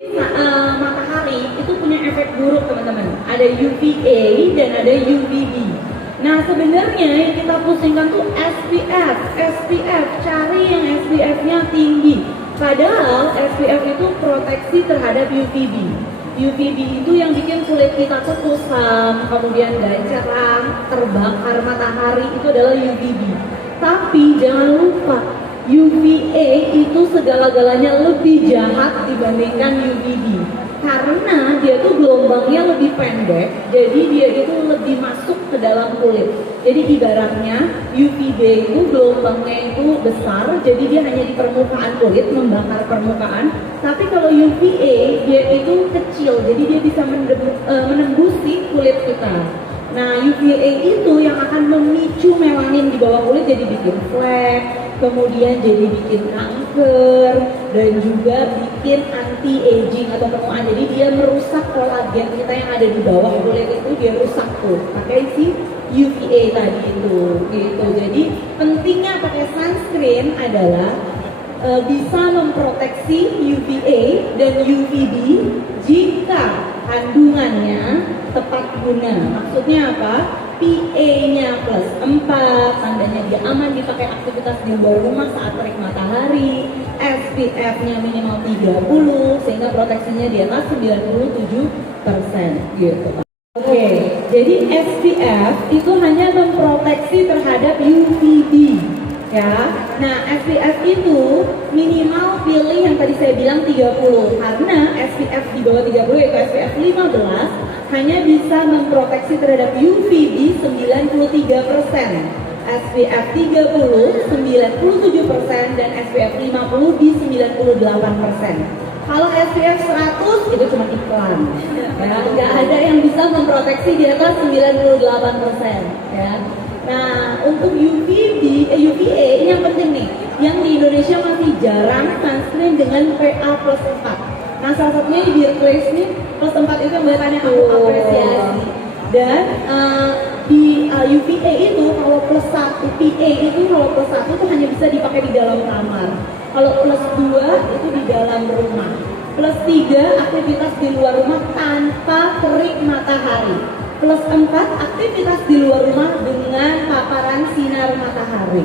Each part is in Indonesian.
Matahari itu punya efek buruk teman-teman. Ada UVA dan ada UVB. Nah sebenarnya yang kita pusingkan tuh SPF, cari yang SPF-nya tinggi. Padahal SPF itu proteksi terhadap UVB. UVB itu yang bikin kulit kita tuh kusam, kemudian gak cerah, terbakar matahari, itu adalah UVB. Tapi jangan lupa UVA itu segala-galanya lebih jahat dibandingkan UVB karena dia tuh gelombangnya lebih pendek, jadi dia itu lebih masuk ke dalam kulit. Jadi ibaratnya UVB itu gelombangnya itu besar, jadi dia hanya di permukaan kulit, membakar permukaan. Tapi kalau UVA dia itu kecil, jadi dia bisa menembusi kulit kita. Nah UVA itu yang akan memicu melanin di bawah kulit, jadi bikin flek, kemudian jadi bikin kanker, dan juga bikin anti-aging atau penuaan. Jadi dia merusak kolagen kita yang ada di bawah kulit itu, dia rusak tuh pakai si UVA tadi itu gitu. Jadi pentingnya pakai sunscreen adalah bisa memproteksi UVA dan UVB jika kandungannya tepat guna. Maksudnya apa? PA-nya plus 4, tandanya dia aman dipakai aktivitas di luar rumah saat terik matahari. SPF-nya minimal 30, sehingga proteksinya di atas 97% gitu. Oke, jadi SPF itu hanya memproteksi terhadap UVB. Ya, nah SPF itu minimal pilih yang tadi saya bilang 30 karena SPF di bawah 30 yaitu SPF 15 hanya bisa memproteksi terhadap UVB 93%, SPF 30 97% dan SPF 50 di 98%. Kalau SPF 100 itu cuma iklan, ya, nggak ada yang bisa memproteksi di atas 98%, ya. Nah, untuk UVA ini yang penting nih, yang di Indonesia masih jarang sunscreen dengan PA plus 4. Nah, salah satunya di Beer Place nih, plus 4 itu yang banyak aku apresiasi. Dan di UVA itu kalau plus 1, PA itu kalau plus 1 itu hanya bisa dipakai di dalam kamar. Kalau plus 2 itu di dalam rumah. Plus 3 aktivitas di luar rumah tanpa terik matahari. Plus 4 aktivitas di luar rumah dengan paparan sinar matahari.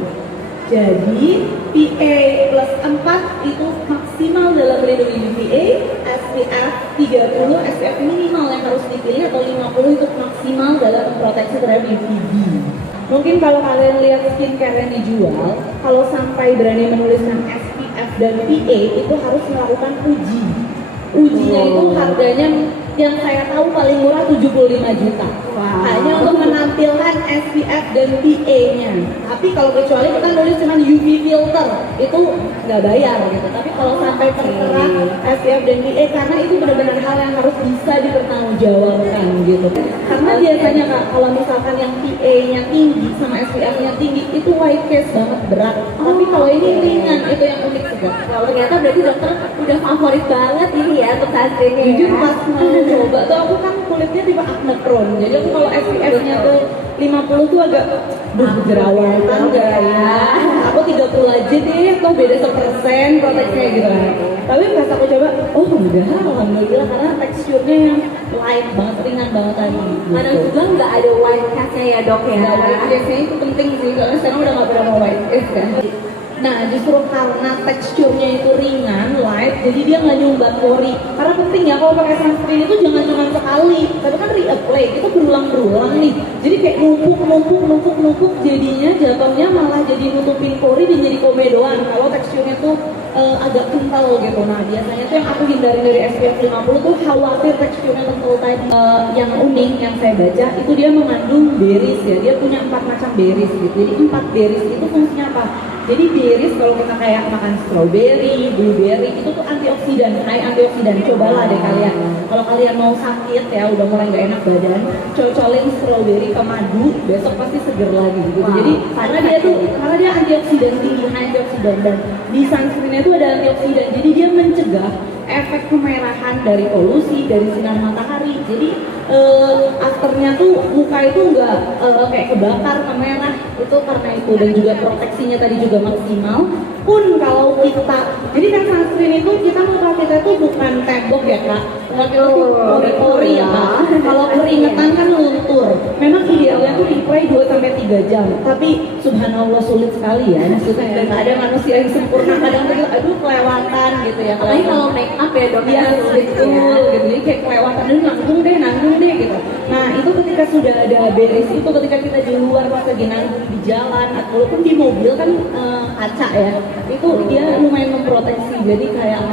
Jadi PA plus 4 itu maksimal dalam melindungi UVA, SPF 30, SPF minimal yang harus dipilih atau 50 itu maksimal dalam memproteksi terhadap UVB. Mungkin kalau kalian lihat skincare yang dijual, kalau sampai berani menuliskan SPF dan PA itu harus melakukan uji. Ujinya itu harganya yang saya tahu paling murah 75 juta. Wow. Hanya untuk menampilkan SPF dan PA-nya. Tapi kalau kecuali kita nulis cuma UV filter, itu nggak bayar gitu. Tapi kalau sampai tertera SPF dan PA, karena itu benar-benar hal yang harus bisa dipertanggungjawabkan gitu. Karena biasanya Kak, kalau misalkan yang PA-nya tinggi sama SPF-nya tinggi, itu white case banget berat. Tapi kalau ini ringan, itu yang unik juga. Kalau ternyata berarti dokter udah favorit banget ini ya untuk sunscreen-nya. Jujur pas mau coba tuh aku kan kulitnya tipe acne prone, jadi aku kalau SPF-nya tuh 50 tuh agak jerawatan enggak ya. Aku 30 aja deh, toh beda 1% proteksinya gitu kan. Tapi pas aku coba, oh enggak, alhamdulillah karena teksturnya yang light banget, ringan banget tadi. Mana juga nggak ada white cast-nya ya dok ya. Nah, white case-nya itu penting sih, soalnya sekarang udah nggak pernah mau white case kan. Nah justru karena teksturnya itu ringan, light, jadi dia nggak nyumbat pori. Karena penting ya kalau pakai sunscreen itu jangan cuma sekali, tapi kan reapply itu berulang-berulang nih. Jadi kayak numpuk, jadinya jatuhnya malah jadi nutupin pori dan jadi komedoan. Kalau teksturnya tuh agak kental gitu. Nah biasanya tuh yang aku hindari dari SPF 50 tuh khawatir teksturnya kental tadi. Yang unik yang saya baca itu dia mengandung berries ya. Dia punya 4 macam berries gitu. Jadi 4 berries itu fungsinya apa? Jadi berries kalau kita kayak makan strawberry, blueberry itu tuh antioksidan, high antioksidan. Cobalah deh kalian. Kalau kalian mau sakit ya, udah mulai nggak enak badan, cocolin strawberry ke madu, besok pasti seger lagi gitu. Wow. Jadi karena dia antioksidan tinggi, antioksidan, dan di sunscreen itu ada antioksidan. Jadi dia mencegah efek kemerahan dari polusi, dari sinar matahari. Jadi afternya tuh muka itu nggak kayak kebakar, merah, itu karena itu. Dan juga proteksinya tadi juga maksimal. Pun kalau kita, jadi kan sunscreen itu kita muka kita tuh bukan tembok ya kak, muka kita tuh pori-pori ya kak. Kalau keringetan kan luntur. Memang idealnya tuh di-spray 2-3 jam, tapi subhanallah sulit sekali ya. Maksudnya dan ada manusia yang sempurna, kadang tuh aduh kelewatan gitu ya. Apalagi kalau make up ya dok. Iya betul gitu, jadi kayak kelewatan dan nanggung deh gitu. Nah itu ketika sudah ada beres itu, ketika kita di luar pas lagi nanggung di jalan ataupun di mobil kan kaca ya, itu dia lumayan memproteksi. Jadi kayak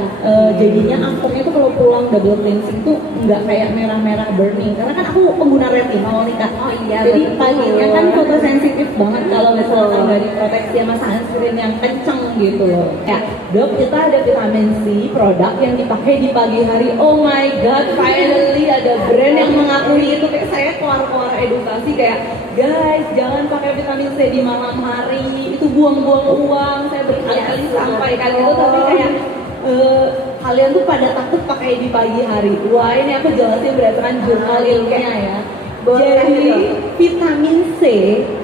jadinya afternya tuh kalau pulang double cleansing tuh nggak kayak merah-merah burning. Karena kan aku pengguna retinol nih kak. Oh iya. Jadi betul. paginya kan fotosensitif banget kalau misalkan nggak diproteksi sama sunscreen yang kenceng gitu loh. Ya dok, kita ada vitamin C produk yang dipakai di pagi hari. Oh my god, finally ada brand yang mengakui itu. Kayak saya keluar edukasi kayak guys jangan pakai vitamin C di malam hari, itu buang-buang uang. Saya berkali-kali sampaikan itu, tapi kayak kalian tuh pada takut pakai di pagi hari. Wah ini aku jelasin berdasarkan jurnal ilmiah ya. Jadi vitamin C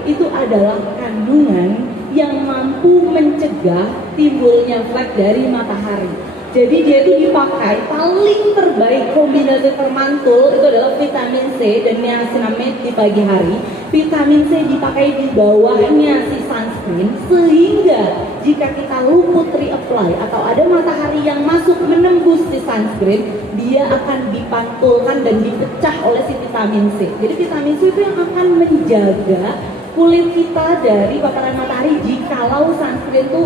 itu adalah kandungan yang mampu mencegah timbulnya flek dari matahari. Jadi dia itu dipakai paling terbaik, kombinasi termantul itu adalah vitamin C dan niacinamide di pagi hari. Vitamin C dipakai di bawahnya si sunscreen, sehingga jika kita luput reapply atau ada matahari yang masuk menembus si sunscreen, dia akan dipantulkan dan dipecah oleh si vitamin C. Jadi vitamin C itu yang akan menjaga kulit kita dari paparan matahari jikalau sunscreen itu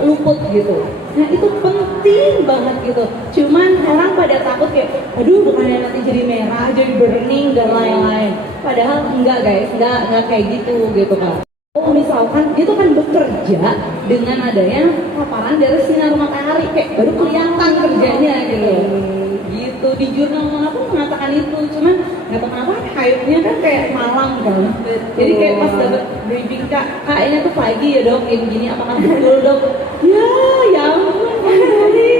luput gitu. Nah itu penting banget gitu. Cuman orang pada takut kayak, aduh bukannya nanti jadi merah, jadi burning dan lain-lain. Padahal enggak guys, enggak kayak gitu kan. Oh misalkan dia tuh kan bekerja dengan adanya paparan dari sinar matahari, kayak baru kelihatan kerjanya gitu. Gitu di jurnal manapun mengatakan itu, cuman nggak tahu kenapa hype-nya kan kayak malam kan. Jadi kayak pas dapat briefing kayaknya tuh pagi ya dok, gini apakah betul dok? Ya ampun tadi.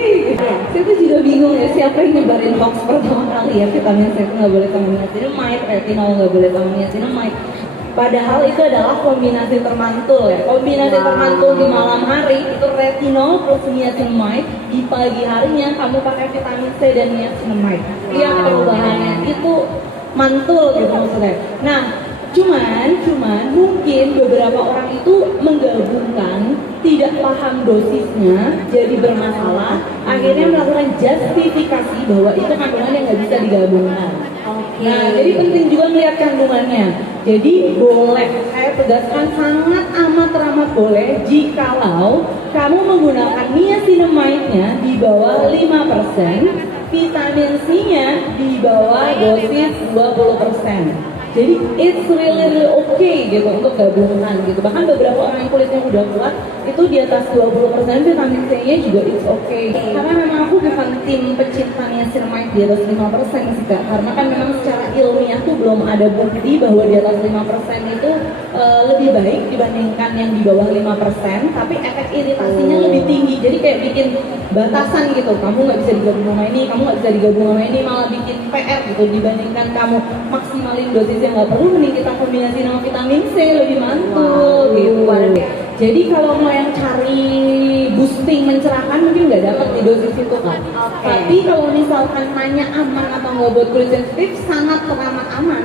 Saya tuh juga bingung ya siapa yang nyebarin hoax pertama kali ya vitamin C itu nggak boleh sama niacinamide, retinol nggak boleh sama niacinamide. Padahal itu adalah kombinasi termantul ya. Kombinasi termantul di malam hari itu retinol plus niacinamide, di pagi harinya kamu pakai vitamin C dan niacinamide. Lihat perubahannya itu mantul gitu maksudnya. Nah, cuman mungkin beberapa orang itu menggabungkan, tidak paham dosisnya, jadi bermasalah, akhirnya melakukan justifikasi bahwa itu kandungan yang nggak bisa digabungkan. Nah, jadi penting juga melihat kandungannya. Jadi boleh, saya tegaskan sangat amat teramat boleh jikalau kamu menggunakan niacinamide-nya di bawah 5%, vitamin C-nya di bawah dosis 20%. Jadi it's really okay gitu untuk gabungan gitu. Bahkan beberapa orang yang kulitnya udah kuat itu di atas 20% vitamin C-nya juga it's okay. Karena memang aku bukan tim pecinta niacinamide di atas 5% sih kak. Karena kan memang secara ilmiah tuh belum ada bukti bahwa di atas 5% itu lebih baik dibandingkan yang di bawah 5%. Tapi efek iritasinya lebih tinggi. Jadi kayak bikin batasan gitu. Kamu nggak bisa digabung sama ini, kamu nggak bisa digabung sama ini, malah bikin PR gitu dibandingkan kamu maksimalin dosis yang nggak perlu, mending kita kombinasi sama vitamin C lebih mantul gitu. Jadi kalau mau yang cari boosting mencerahkan mungkin nggak dapat di dosis itu kan. Tapi kalau misalkan nanya aman atau nggak buat kulit sensitif, sangat teramat aman.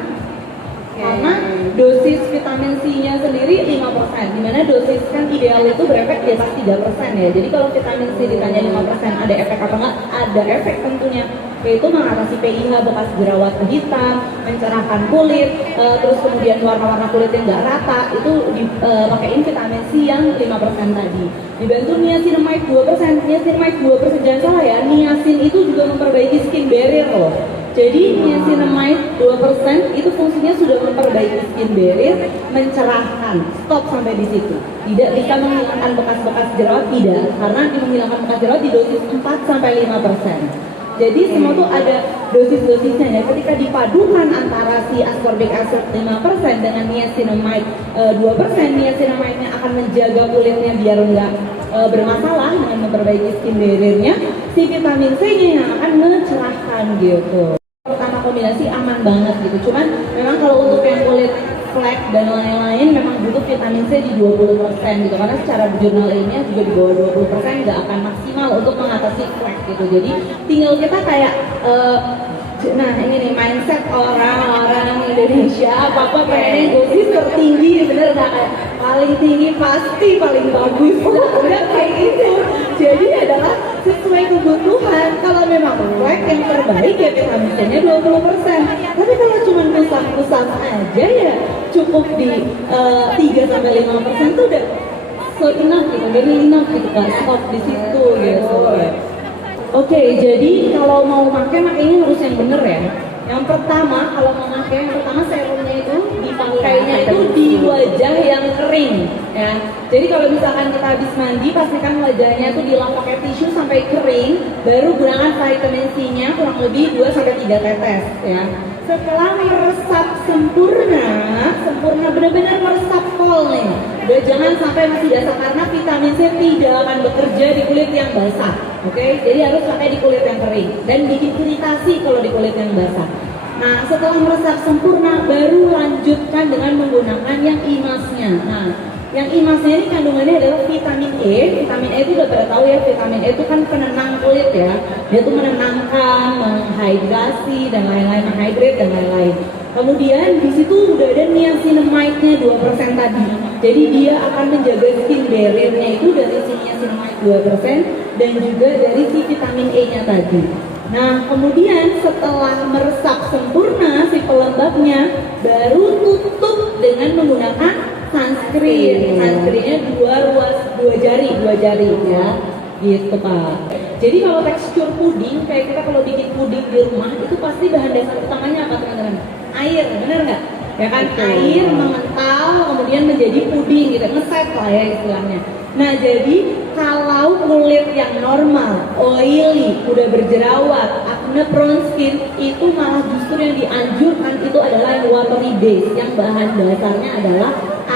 Karena dosis vitamin C-nya sendiri 5%, dimana dosis kan ideal itu berefek di atas 3% ya. Jadi kalau vitamin C ditanya 5% ada efek apa enggak? Ada efek tentunya, yaitu mengatasi PIH bekas jerawat hitam, mencerahkan kulit, terus kemudian warna-warna kulit yang nggak rata, itu dipakein vitamin C yang 5% tadi. Dibantu niacinamide 2%, niacinamide 2% jangan salah ya, niacin itu juga memperbaiki skin barrier loh. Jadi niacinamide 2% itu fungsinya sudah memperbaiki skin barrier, mencerahkan. Stop sampai di situ. Tidak bisa menghilangkan bekas-bekas jerawat, tidak. Karena menghilangkan bekas jerawat di dosis 4-5%. Jadi semua tuh ada dosis-dosisnya ya. Ketika dipadukan antara si ascorbic acid 5% dengan niacinamide 2%, niacinamide-nya akan menjaga kulitnya biar enggak bermasalah dengan memperbaiki skin barrier-nya. si vitamin C-nya yang akan mencerahkan gitu. Pertama kombinasi aman banget gitu. Cuman memang kalau untuk yang kulit flek dan lain-lain memang butuh vitamin C di 20% gitu, karena secara jurnal ilmiah juga di bawah 20% nggak akan maksimal untuk mengatasi flek gitu. Jadi tinggal kita kayak nah ini nih mindset orang-orang Indonesia, apa-apa pengennya dosis tertinggi, bener nggak, kayak paling tinggi pasti paling bagus, udah kayak gitu. Jadi adalah sesuai kebutuhan. Kalau memang flek yang terbaik ya vitamin C-nya 20%. Tapi kalau cuma kusam-kusam aja ya cukup di 3-5% tuh udah so enough gitu, very enough gitu kan, stop di situ gitu. Oke, jadi kalau mau makainya harus yang bener ya. Yang pertama, kalau mau pakai, yang pertama serumnya itu dipakainya itu di wajah yang kering ya. Jadi kalau misalkan kita habis mandi, pastikan wajahnya itu dilap pakai tisu sampai kering, baru gunakan vitamin C-nya kurang lebih 2-3 tetes ya. Setelah meresap sempurna benar-benar meresap full nih. Udah jangan sampai masih basah, karena vitamin C tidak akan bekerja di kulit yang basah. Oke, jadi harus pakai di kulit yang kering dan bikin iritasi kalau di kulit yang basah. Nah, setelah meresap sempurna, baru lanjutkan dengan menggunakan yang imasnya. Nah, yang imasnya ini kandungannya adalah vitamin E. Vitamin E itu udah pada tahu ya, vitamin E itu kan penenang kulit ya. Dia tuh menenangkan, menghidrasi dan lain-lain, menghydrate dan lain-lain. Kemudian di situ udah ada niacinamide-nya 2% tadi. Jadi dia akan menjaga skin barrier-nya itu dari si niacinamide 2% dan juga dari si vitamin E-nya tadi. Nah, kemudian setelah meresap sempurna si pelembabnya, baru tutup dengan menggunakan sunscreen. Sunscreen-nya dua jari ya. Gitu Pak. Jadi kalau tekstur puding, kayak kita kalau bikin puding di rumah, itu pasti bahan dasar utamanya apa teman-teman? Air, bener nggak? Ya kan, air mengental kemudian menjadi puding gitu, ngeset lah ya istilahnya. Nah, jadi kalau kulit yang normal, oily, udah berjerawat, acne prone skin, itu malah justru yang dianjurkan itu adalah yang watery base, yang bahan dasarnya adalah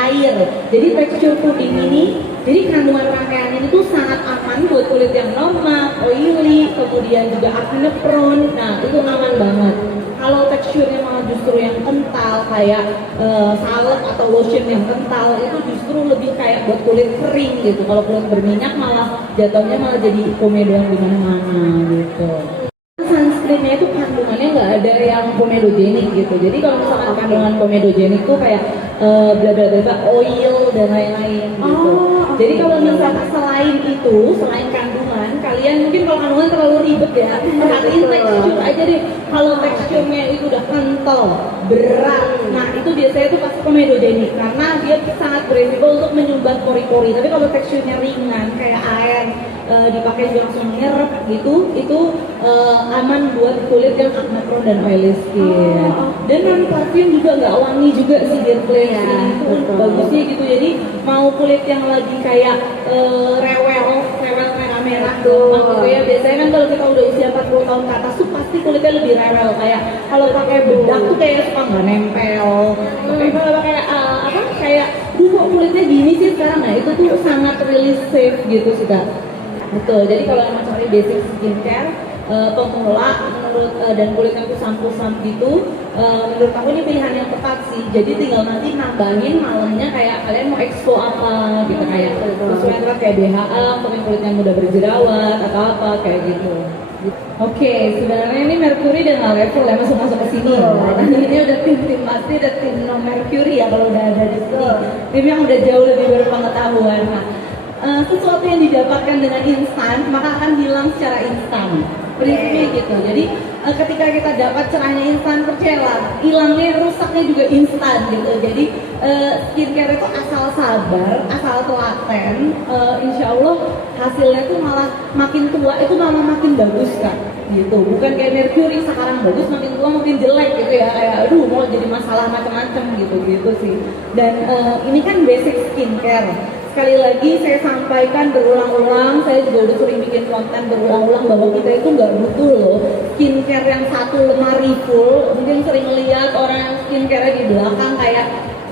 air. Jadi tekstur puding ini, jadi kandungan rangkaian ini tuh sangat aman buat kulit yang normal, oily, kemudian juga acne prone. Nah, itu aman banget. Kalau teksturnya malah justru yang kental kayak salep atau lotion yang kental, itu justru lebih kayak buat kulit kering gitu. Kalau kulit berminyak malah jatuhnya malah jadi komedo yang dimana-mana gitu. Sunscreen-nya itu kandungannya nggak ada yang komedogenik gitu. Jadi kalau misalkan kandungan komedogenik tuh kayak bla bla bla oil dan lain-lain gitu. Jadi kalau misalkan selain kandungan, kalian mungkin kalau kandungan terlalu ribet ya, perhatiin tekstur aja deh. Kalau teksturnya itu udah kental, berat, nah itu biasanya itu pasti komedogenik karena dia sangat beresiko untuk menyumbat pori-pori. Tapi kalau teksturnya ringan kayak air, dipakai juga langsung menyerap gitu, itu aman buat kulit yang acne prone dan oily skin. Dan non parfum juga nggak wangi juga sih, biar cleansing itu bagusnya gitu. Jadi mau kulit yang lagi kayak rewel merah-merah doang gitu ya. Biasanya kan kalau kita udah usia 40 tahun ke atas tuh pasti kulitnya lebih rewel, kayak kalau pakai bedak tuh kayak suka nggak nempel. Kalau pakai kayak kok kulitnya gini sih sekarang, nah itu tuh sangat really safe gitu sih Kak. Betul, jadi kalau mau cari basic skincare pemula menurut dan kulitnya kusam-kusam gitu, menurut aku ini pilihan yang tepat sih. Jadi tinggal nanti nambahin malamnya kayak kalian mau expo apa gitu, kayak sesuai kayak BHA untuk yang kulitnya mudah berjerawat atau apa kayak gitu. Oke, sebenarnya ini Mercury dan nggak level ya masuk ke sini. Ini udah tim pasti ada tim no Mercury ya kalau udah ada di sini. Tim yang udah jauh lebih berpengetahuan. Nah, sesuatu yang didapatkan dengan instan maka akan hilang secara instan. Prinsipnya gitu. Jadi ketika kita dapat cerahnya instan, percayalah hilangnya, rusaknya juga instan gitu. Jadi skincare itu asal sabar, asal telaten, insya Allah hasilnya tuh malah makin tua itu malah makin bagus Kak. Gitu. Bukan kayak Mercury sekarang bagus, makin tua makin jelek gitu ya, kayak aduh mau jadi masalah macam-macam gitu sih. Dan ini kan basic skincare. Sekali lagi saya sampaikan berulang-ulang, saya juga udah sering bikin konten berulang-ulang bahwa kita itu nggak butuh loh skincare yang 1 lemari full. Mungkin sering lihat orang skincare di belakang kayak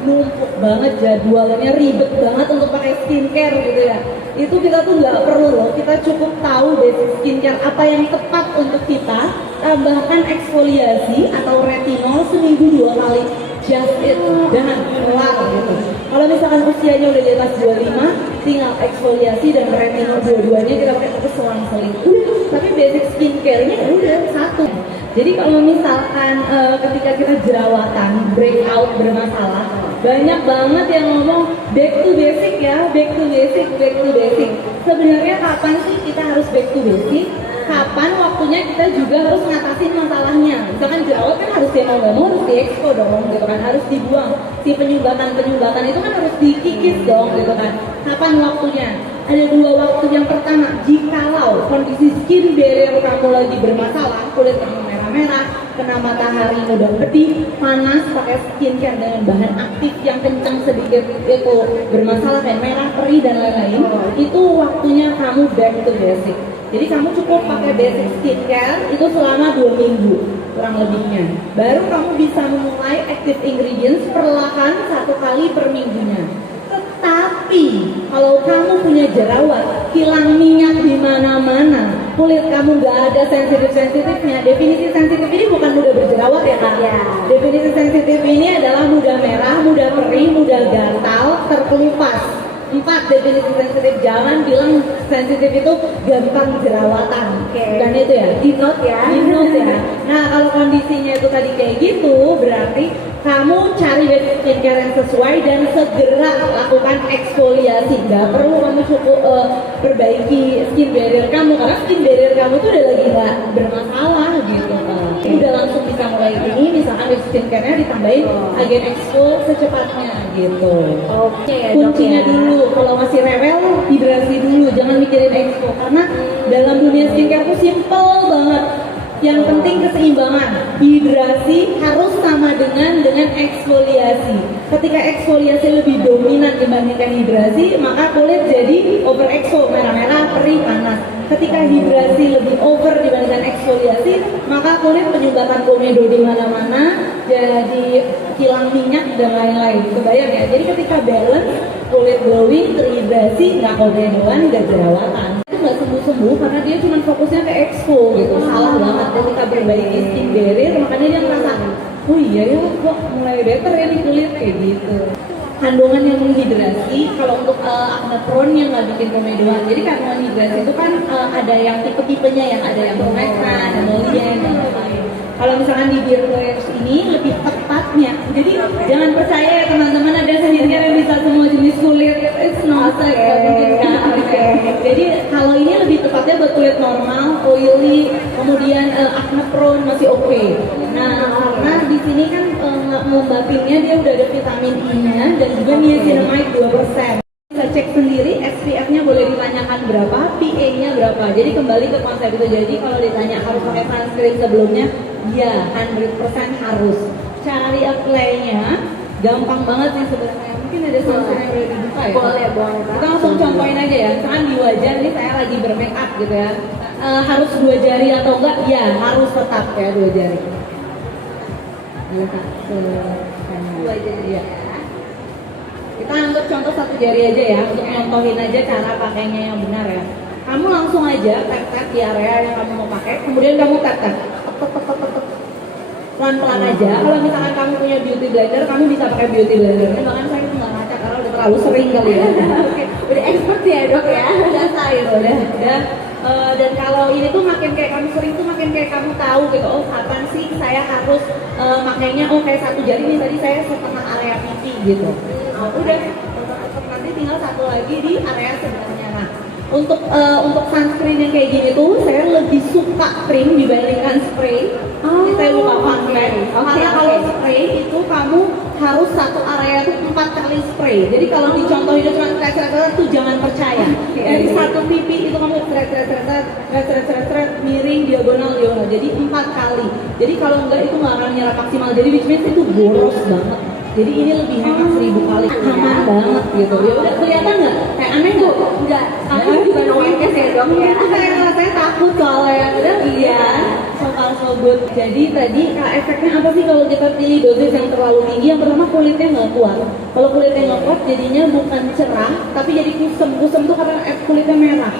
numpuk banget jadwalnya, ribet banget untuk pakai skincare gitu ya. Itu kita tuh nggak perlu loh, kita cukup tahu basic skincare apa yang tepat untuk kita. Tambahkan eksfoliasi atau retinol seminggu 2 kali, just it, jangan kelar gitu. Kalau misalkan usianya udah di atas 25, tinggal eksfoliasi dan retinol dua-duanya kita pakai terus selang-seling. Tapi basic skincare-nya udah satu. Jadi kalau misalkan ketika kita jerawatan, breakout bermasalah, banyak banget yang ngomong back to basic ya, back to basic, back to basic. Sebenarnya kapan sih kita harus back to basic? Kapan waktunya kita juga harus ngatasin masalahnya. Misalkan jerawat kan harus mau nggak mau harus diekspor dong gitu kan, harus dibuang. Si penyumbatan itu kan harus dikikis dong gitu kan. Kapan waktunya? Ada 2 waktu. Yang pertama, jikalau kondisi skin barrier kamu lagi bermasalah, kulit kamu merah-merah, kena matahari mudah pedih, panas, pakai skincare dengan bahan aktif yang kencang sedikit itu bermasalah kayak merah, perih dan lain-lain, itu waktunya kamu back to basic. Jadi kamu cukup pakai basic skincare itu selama 2 minggu kurang lebihnya. Baru kamu bisa memulai active ingredients perlahan 1 kali per minggunya. Tetapi kalau kamu punya jerawat, hilang minyak di mana-mana, kulit kamu nggak ada sensitif-sensitifnya. Definisi sensitif ini bukan mudah berjerawat ya Kak? Ya. Definisi sensitif ini adalah mudah merah, mudah perih, mudah gatal, terkelupas. 4 definisi sensitif. Jangan bilang sensitif itu gampang jerawatan. Dan itu ya, di note ya. Nah kalau kondisinya itu tadi kayak gitu, berarti kamu cari basic skincare yang sesuai dan segera lakukan eksfoliasi. Gak perlu kamu cukup perbaiki skin barrier kamu, karena skin barrier kamu tuh udah lagi gak bermasalah gitu. Udah langsung bisa mulai ini, misalkan basic skincare-nya ditambahin agen exfol secepatnya gitu. Oke ya, Kuncinya Dok, ya. dulu, kalau masih rewel, hidrasi dulu, jangan mikirin exfol. Karena dalam dunia skincare tuh simple banget. Yang penting keseimbangan. Hidrasi harus sama dengan eksfoliasi. Ketika eksfoliasi lebih dominan dibandingkan hidrasi, maka kulit jadi over exfol, merah-merah, perih, panas. Ketika hidrasi lebih over dibandingkan eksfoliasi, maka kulit penyumbatan komedo di mana-mana, jadi hilang minyak dan lain-lain. Kebayang ya? Jadi ketika balance, kulit glowing, terhidrasi, nggak komedoan, nggak jerawatan. Nggak sembuh-sembuh karena dia cuma fokusnya ke exfol gitu. Salah banget ketika berbaiki skin barrier, makanya dia ngerasa oh iya ya kok mulai better ya nih kulit kayak gitu. Kandungan yang menghidrasi, kalau untuk acne prone yang nggak bikin komedoan, jadi kandungan hidrasi itu kan ada yang tipe-tipenya, yang ada yang bermekran, emollient, dan lain-lain. Kalau misalkan di Beer Players ini lebih tepatnya, jadi jangan percaya ya teman-teman ada skincare yang bisa semua jenis kulit, it's nonsense, nggak mungkin kan. Jadi kalau ini lebih tepatnya buat kulit normal, oily, kemudian acne prone masih oke. Nah karena di sini kan ngelembatinnya dia udah ada vitamin E-nya dan juga niacinamide 2%. Bisa cek sendiri SPF-nya boleh ditanyakan berapa, PA-nya berapa. Jadi kembali ke konsep itu. Jadi kalau ditanya harus pakai sunscreen sebelumnya, ya 100% harus. Cari apply-nya gampang banget sih sebenarnya. Mungkin ada sunscreen yang boleh dibuka ya? Boleh. Kita langsung contohin aja ya. Misalkan di wajah nih saya lagi bermake up gitu ya. Harus 2 jari atau enggak? Ya harus tetap ya 2 jari. Dua jari ya. Kita anggap contoh 1 jari aja ya, untuk contohin aja cara pakainya yang benar ya. Kamu langsung aja tap-tap di area yang kamu mau pakai, kemudian kamu tap-tap pelan-pelan aja. Kalau misalkan kamu punya beauty blender, kamu bisa pakai beauty blender. Bahkan saya nggak ngaca karena udah terlalu sering kali ya. Oke, udah expert ya Dok ya. Udah saya udah. Dan kalau ini tuh makin kayak kamu sering tuh makin kayak kamu tahu gitu, oh kapan sih saya harus makainya, oh kayak 1 jari nih tadi saya setengah area pipi gitu. Udah, nanti tinggal 1 lagi di area sebelahnya. Nah, untuk sunscreen yang kayak gini tuh saya lebih suka krim dibandingkan spray. Jadi saya buka fun fact. Karena kalau spray itu kamu harus 1 area tuh 4 kali spray. Jadi kalau dicontohin itu cuma seret-seret tuh jangan percaya. Dari 1 pipi itu kamu seret-seret miring diagonal. Jadi 4 kali. Jadi kalau enggak itu nggak akan nyerap maksimal. Jadi which means itu boros banget. Jadi ini lebih hemat 1000 kali, aman banget gitu. Ya udah kelihatan nggak? Kayak aneh nggak? Enggak, aku juga no ya Dok ya. Saya takut soalnya. Udah iya. So good. Jadi tadi efeknya apa sih kalau kita pilih dosis yang terlalu tinggi? Yang pertama kulitnya nggak kuat. Kalau kulitnya nggak kuat jadinya bukan cerah, tapi jadi kusem. Kusem tuh karena kulitnya merah.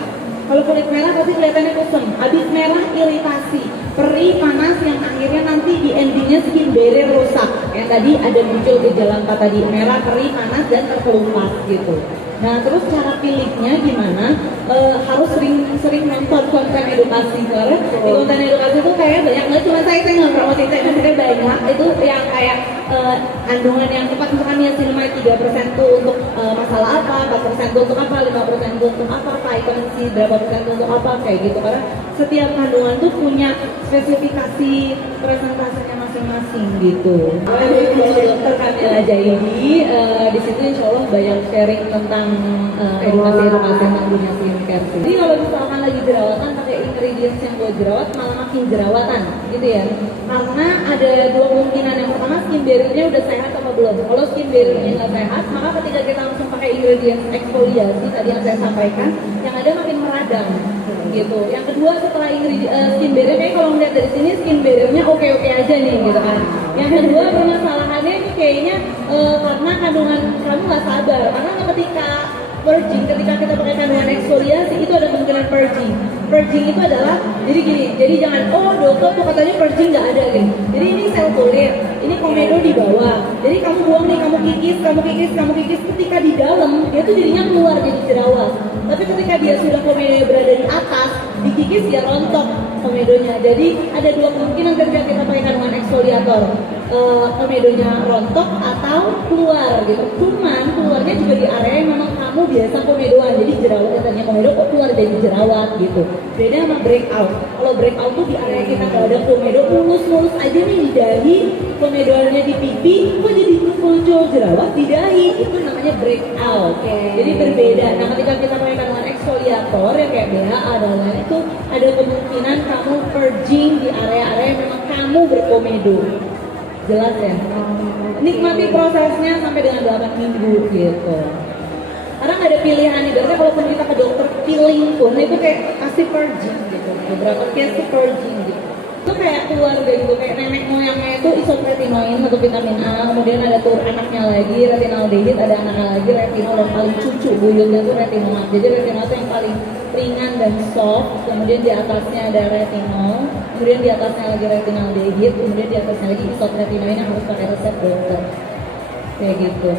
Kalau kulit merah pasti kelihatannya kusem. Habis merah iritasi, perih, panas, yang akhirnya nanti di endingnya skin barrier rusak. Yang tadi ada muncul gejala 4 tadi, merah, perih, panas, dan terkelupas gitu. Nah terus cara pilihnya gimana? Harus sering nonton konten edukasi, karena di konten edukasi itu kayak banyak, nggak cuma saya nggak promosi, saya banyak itu yang kayak kandungan yang tepat, misalkan niacinamide 3% tuh untuk masalah apa, 4% tuh untuk apa, 5% tuh untuk apa, vitamin C berapa persen tuh untuk apa, kayak gitu. Karena setiap kandungan tuh punya spesifikasi presentasenya masing-masing gitu. Dokter Kamila Jaidi di situ insya Allah banyak sharing tentang edukasi tentang dunia skincare. Jadi kalau misalkan lagi jerawatan pakai ingredients yang buat jerawat malah makin jerawatan gitu ya. Karena ada dua kemungkinan. Yang pertama skin barrier-nya udah sehat apa belum. Kalau skin barrier-nya nggak sehat, maka ketika kita langsung pakai ingredients eksfoliasi tadi yang saya sampaikan, yang ada makin meradang gitu. Yang kedua setelah skin barrier, kayak kalau melihat dari sini skin barrier-nya oke-oke aja nih gitu kan. Yang kedua permasalahannya itu kayaknya karena kandungan kamu nggak sabar, karena ketika purging, ketika kita pakai kandungan eksfoliasi itu ada kemungkinan purging. Purging itu adalah jadi gini, jadi jangan dokter tuh katanya purging nggak ada gitu. Jadi ini sel kulit, ini komedo di bawah. Jadi kamu buang nih, kamu kikis, ketika di dalam dia tuh jadinya keluar jadi jerawat. Tapi ketika dia sudah komedo berada di atas, dikikis dia rontok komedonya. Jadi ada dua kemungkinan ketika kita pakai kandungan eksfoliator, komedonya rontok atau keluar gitu. Cuman keluarnya juga di area yang memang kamu biasa komedoan, jadi jerawat yang tadinya komedo kok keluar jadi jerawat gitu. Beda sama breakout. Kalau breakout tuh di area kita kalau ada komedo mulus aja nih di dahi, komedoannya di pipi, kok jadi muncul jerawat di dahi, itu namanya breakout. Jadi berbeda. Nah ketika kita pakai kandungan eksfoliator yang kayak BHA dan lain itu ada kemungkinan kamu purging di area-area yang memang kamu berkomedo. Jelas ya? Nikmati prosesnya sampai dengan 8 minggu gitu. Karena nggak ada pilihan nih, biasanya kalaupun kita ke dokter peeling pun itu kayak kasih purging gitu. Beberapa case purging gitu. Itu kayak keluarga gitu, kayak nenek moyangnya itu isotretinoin atau vitamin A, kemudian ada tuh anaknya lagi retinaldehyde, ada anaknya lagi retinol, dan paling cucu buyutnya tuh retinol. Jadi retinol itu yang paling ringan dan soft, kemudian di atasnya ada retinol, kemudian di atasnya lagi retinaldehyde, kemudian di atasnya lagi isotretinoin yang harus pakai resep dokter. Kayak gitu.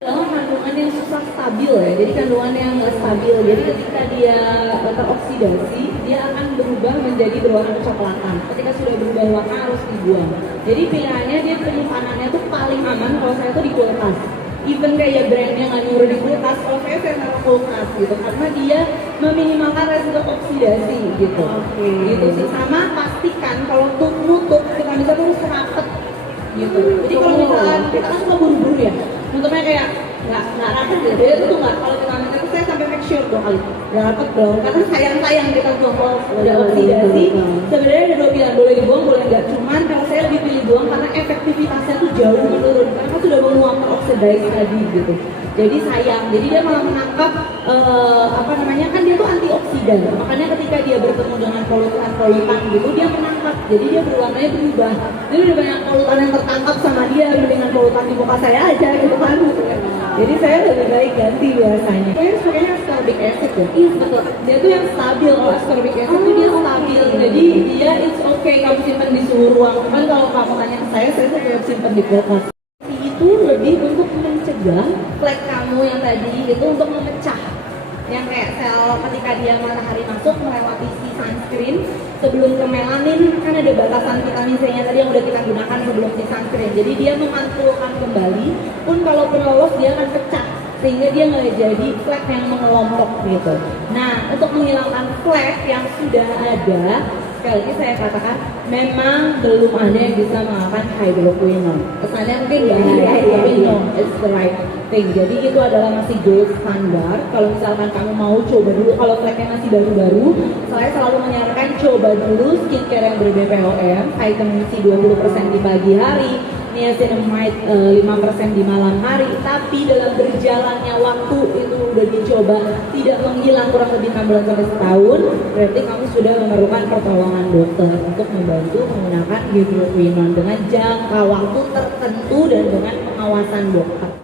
Kandungan yang susah stabil ya, jadi kandungan yang nggak stabil, jadi ketika dia teroksidasi dia akan berubah menjadi berwarna kecoklatan. Ketika sudah berubah warna harus dibuang. Jadi pilihannya dia penyimpanannya tuh paling aman kalau saya tuh di kulkas. Even kayak brandnya nggak nyuruh di kulkas, kalau saya naruh kulkas gitu, karena dia meminimalkan resiko oksidasi gitu. Gitu sih. Sama pastikan kalau nutup kita bisa terus rapet gitu. Jadi kalau misalkan kita kan suka buru-buru ya, nutupnya kayak nggak rapet gitu, dia tuh nggak, kalau kita itu saya sampai make sure 2 kali nggak rapet dong, karena sayang kita buang udah oksidasi. Sebenarnya ada 2 pilihan, boleh dibuang boleh nggak, cuman kalau saya lebih pilih buang karena efektivitasnya tuh jauh menurun karena sudah menguap peroksidatif tadi gitu. Jadi sayang, jadi dia malah menangkap kan dia tuh antioksidan, makanya ketika dia bertemu dengan polutan gitu dia menangkap, jadi dia berwarnanya berubah. Jadi udah banyak polutan yang tertangkap sama dia, mendingan polutan di muka saya aja gitu kan. Jadi saya lebih baik ganti biasanya. Saya pakainya ascorbic acid ya. Iya betul. Dia tuh yang stabil. Kalau ascorbic acid tuh dia stabil. Jadi dia it's okay kamu simpan di suhu ruang. Cuman kalau kamu tanya ke saya kayak simpan di kulkas. Itu lebih untuk mencegah flek kamu yang tadi itu untuk memecah. Yang kayak sel ketika dia matahari masuk melewati si sunscreen sebelum ke melanin, kan ada batasan vitamin C-nya tadi yang udah kita gunakan sebelum si sunscreen. Jadi dia memantulkan kembali, pun kalaupun lolos dia akan pecah sehingga dia nggak jadi flek yang mengelompok gitu. Nah, untuk menghilangkan flek yang sudah ada, sekali lagi saya katakan memang belum ada yang bisa mengalahkan hydroquinone. Kesannya mungkin hydroquinone is the right thing. Jadi itu adalah masih gold standar. Kalau misalkan kamu mau coba dulu, kalau fleknya masih baru-baru, saya selalu menyarankan coba dulu skincare yang ber-BPOM, vitamin C 20% di pagi hari, niacinamide 5% di malam hari, tapi dalam berjalannya waktu itu udah dicoba tidak menghilang kurang lebih 6 bulan sampai setahun, berarti kamu sudah memerlukan pertolongan dokter untuk membantu menggunakan hydroquinone dengan jangka waktu tertentu dan dengan pengawasan dokter.